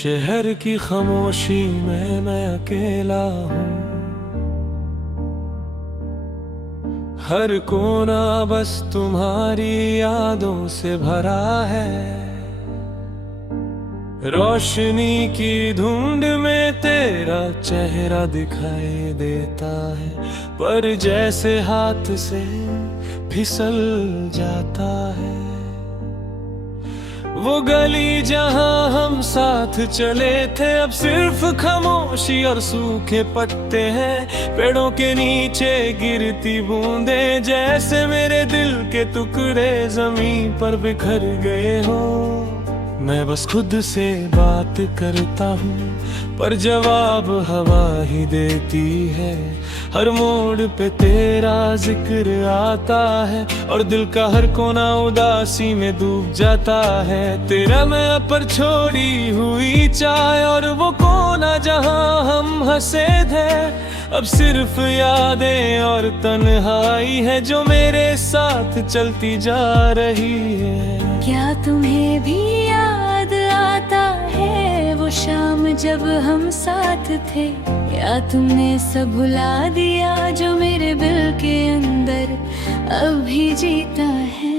शहर की खामोशी में मैं अकेला हूँ, हर कोना बस तुम्हारी यादों से भरा है। रोशनी की धुंध में तेरा चेहरा दिखाई देता है, पर जैसे हाथ से फिसल जाता है। वो गली जहां हम साथ चले थे, अब सिर्फ खामोशी और सूखे पत्ते हैं। पेड़ों के नीचे गिरती बूंदें जैसे मेरे दिल के टुकड़े जमीन पर बिखर गए हो। मैं बस खुद से बात करता हूँ, पर जवाब हवा ही देती है। हर मोड़ पे तेरा जिक्र आता है, और दिल का हर कोना उदासी में डूब जाता है। तेरा मैं पर छोड़ी हुई चाय और वो कोना जहाँ हम हंसे थे, अब सिर्फ यादें और तन्हाई है जो मेरे साथ चलती जा रही है। क्या तुम्हें भी याद आता है वो शाम जब हम साथ थे? या तुमने सब भुला दिया जो मेरे दिल के अंदर अभी जीता है?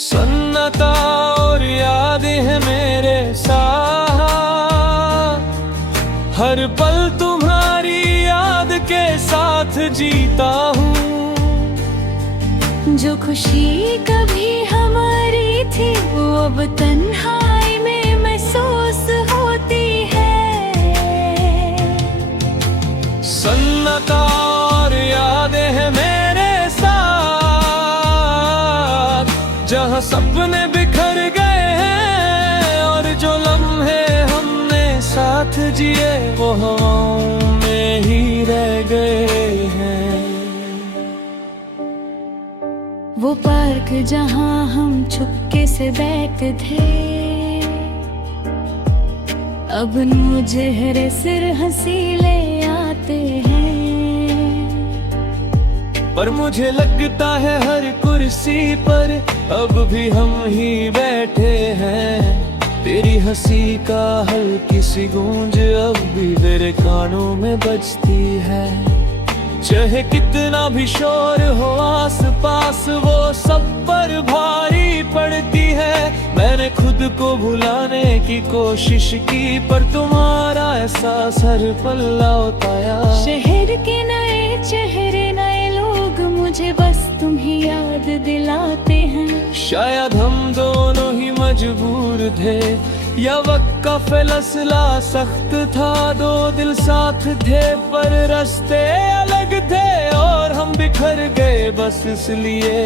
सन्नाटा और यादें हैं मेरे साथ, हर पल तुम्हारी याद के साथ जीता हूँ। जो खुशी कभी हमारी थी वो अब तन्हाई में महसूस होती है। सन्नाटा और यादें हैं मेरे साथ, जहाँ सपने बिखर गए हैं, और जो लम्हे हमने साथ जिए वो हवाओं में ही रह गए हैं। वो पार्क जहाँ हम चुपके से बैठे थे, अब मुझे हरे सिर हंसीले आते हैं। पर मुझे लगता है हर कुर्सी पर अब भी हम ही बैठे हैं। तेरी हंसी का हल्की सी गूंज अब भी मेरे कानों में बजती है। चाहे कितना भी शोर हो आस पास, वो सब पर भारी पड़ती है। मैंने खुद को भुलाने की कोशिश की, पर तुम्हारा एहसास हर पल लौटाया। शहर के नए चेहरे नए लोग मुझे बस तुम ही याद दिलाते हैं। शायद हम दोनों ही मजबूर थे, या वक्त का फैसला सख्त था। दो दिल साथ थे पर रास्ते अलग थे, और हम बिखर गए बस इसलिए।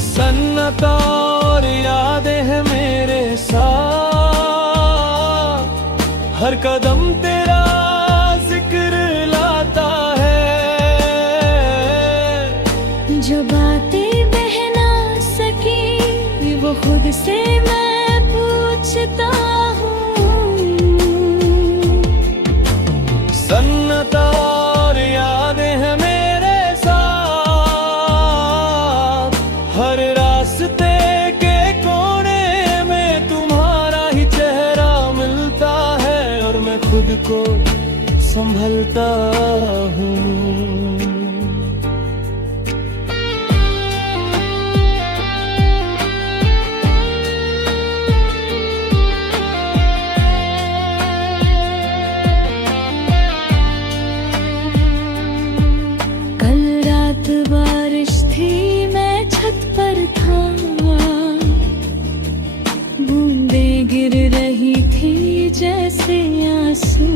सन्नाटा और यादें हैं मेरे साथ, हर कदम तेरा जिक्र लाता है। जो बातें बह ना सकी वो खुद से मैं पूछता हूँ। सन्नाटा और यादें हैं मेरे साथ, हर रास्ते के कोने में तुम्हारा ही चेहरा मिलता है, और मैं खुद को संभलता हूँ। बारिश थी मैं छत पर था, बूंदें गिर रही थी जैसे आंसू।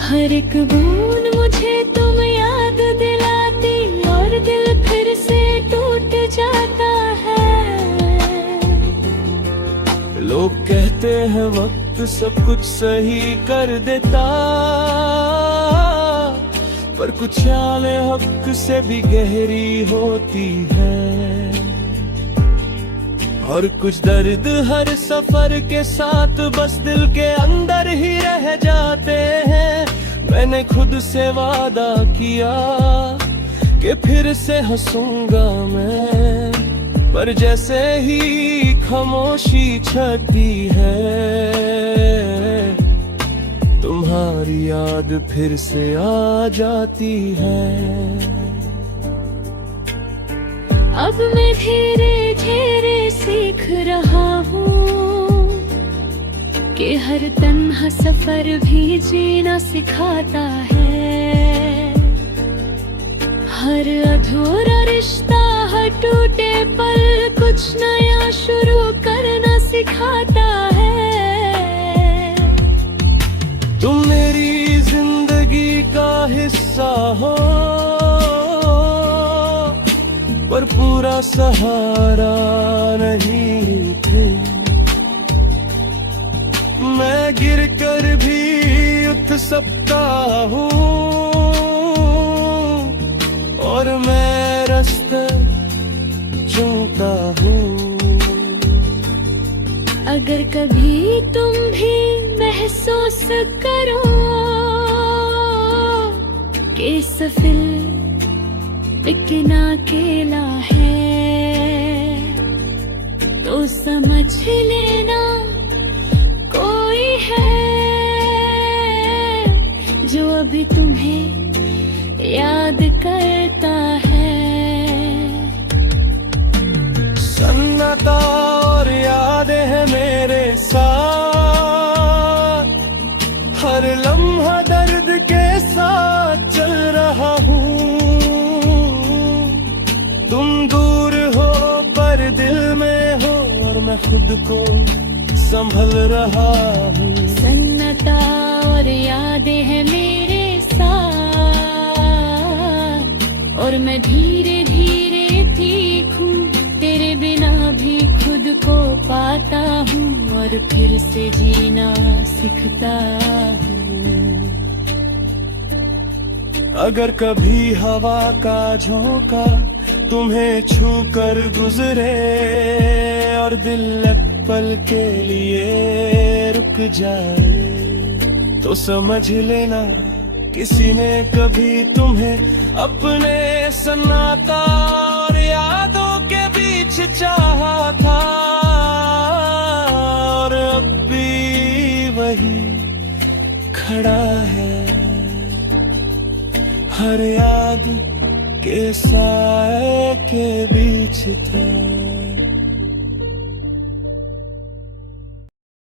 हर एक बूंद मुझे तुम याद दिलाती, और दिल फिर से टूट जाता है। लोग कहते हैं वक्त सब कुछ सही कर देता, पर कुछ यादें हक से भी गहरी होती है। और कुछ दर्द हर सफर के साथ बस दिल के अंदर ही रह जाते हैं। मैंने खुद से वादा किया कि फिर से हंसूंगा मैं, पर जैसे ही खामोशी छती है, तुम्हारी याद फिर से आ जाती है। अब मैं धीरे धीरे सीख रहा हूँ कि हर तन्हा सफर भी जीना सिखाता है। हर अधूरा रिश्ता, हर टूटे पल कुछ नया शुरू करना सिखाता है। तुम मेरी जिंदगी का हिस्सा हो, पर पूरा सहारा नहीं थे। मैं गिर कर भी उठ सकता हूँ, और मैं रास्ता चुनता हूँ। अगर कभी तुम भी महसूस करो कि सफिल बिकना अकेला है, तो समझ लेना कोई है जो अभी तुम्हें याद करता है। सन्नाटा और यादें हैं मेरे साथ, हर लम्हा दर्द के साथ चल रहा हूँ। तुम दूर हो पर दिल में हो, और मैं खुद को संभल रहा हूँ। सन्नाटा और यादें हैं मेरे साथ, और मैं धीरे धीरे सीखूं, तेरे बिना भी खुद को पाता हूँ, और फिर से जीना सीखता हूँ। अगर कभी हवा का झोंका तुम्हें छू कर गुजरे, और दिल पल के लिए रुक जाए, तो समझ लेना किसी ने कभी तुम्हें अपने सन्नाटा और यादों के बीच चाहा था। और अब भी वही खड़ा है, हर याद के साए के बीच था।